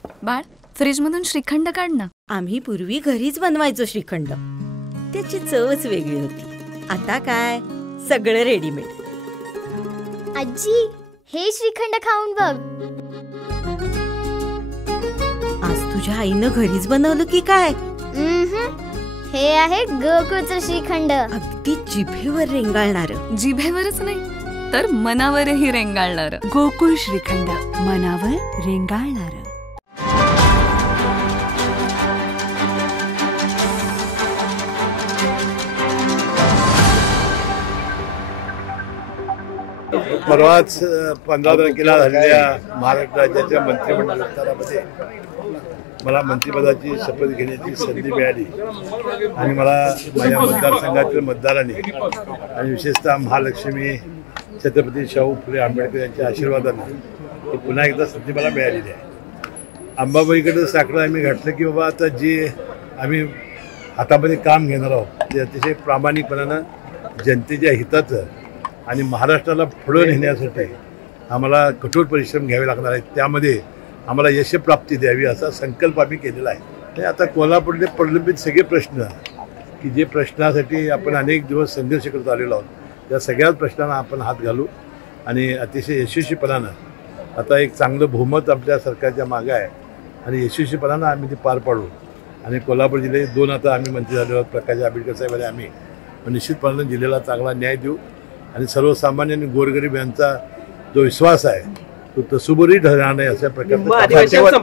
बाळ, फ्रीजमधून श्रीखंड काढ ना. आम्ही पूर्वी घरीच बनवायचो श्रीखंड. त्याची चवच वेगळी होती. आता काय सगळं रेडीमेड. आजी, हे श्रीखंड खाऊन बघ. आज तुझ्या आईनं घरीच बनवलं की काय? हे आहे गोकुळचं श्रीखंड. अगदी जिभेवर रेंगाळणार. जिभेवरच नाही तर मनावरही रेंगाळणार. गोकुळ श्रीखंड, मनावर रेंगाळणार. परवाच 15 तारखेला झालेल्या महाराष्ट्र राज्याच्या मंत्रिमंडळ विस्तारामध्ये मला मंत्रिपदाची शपथ घेण्याची संधी मिळाली आणि मला माझ्या मतदारसंघातील मतदारांनी आणि विशेषतः महालक्ष्मी छत्रपती शाहू फुले आंबेडकर यांच्या आशीर्वादाने ही पुन्हा एकदा संधी मला मिळालेली आहे. अंबाबाईकडे साकडं आम्ही घातलं की बाबा आता जे आम्ही हातामध्ये काम घेणार आहोत ते अतिशय प्रामाणिकपणानं जनतेच्या हिताचं आणि महाराष्ट्राला पुढं नेण्यासाठी आम्हाला कठोर परिश्रम घ्यावे लागणार आहेत. त्यामध्ये आम्हाला यशप्राप्ती द्यावी असा संकल्प आम्ही केलेला आहे. आणि आता कोल्हापूरले प्रलंबित सगळे प्रश्न की जे प्रश्नासाठी आपण अनेक दिवस संघर्ष करत आलेलो आहोत त्या सगळ्याच प्रश्नांना आपण हात घालू आणि अतिशय यशस्वीपणानं आता एक चांगलं बहुमत आपल्या सरकारच्या मागं आहे आणि यशस्वीपणानं आम्ही ते पार पाडू. आणि कोल्हापूर जिल्ह्यात 2 आता आम्ही मंत्री झालो आहोत. प्रकाश आंबेडकर साहेब आणि आम्ही निश्चितपणानं जिल्ह्याला चांगला न्याय देऊ आणि सर्वसामान्य आणि गोरगरीब यांचा जो विश्वास आहे तो तसुभरी ठरणार नाही अशा प्रकारचा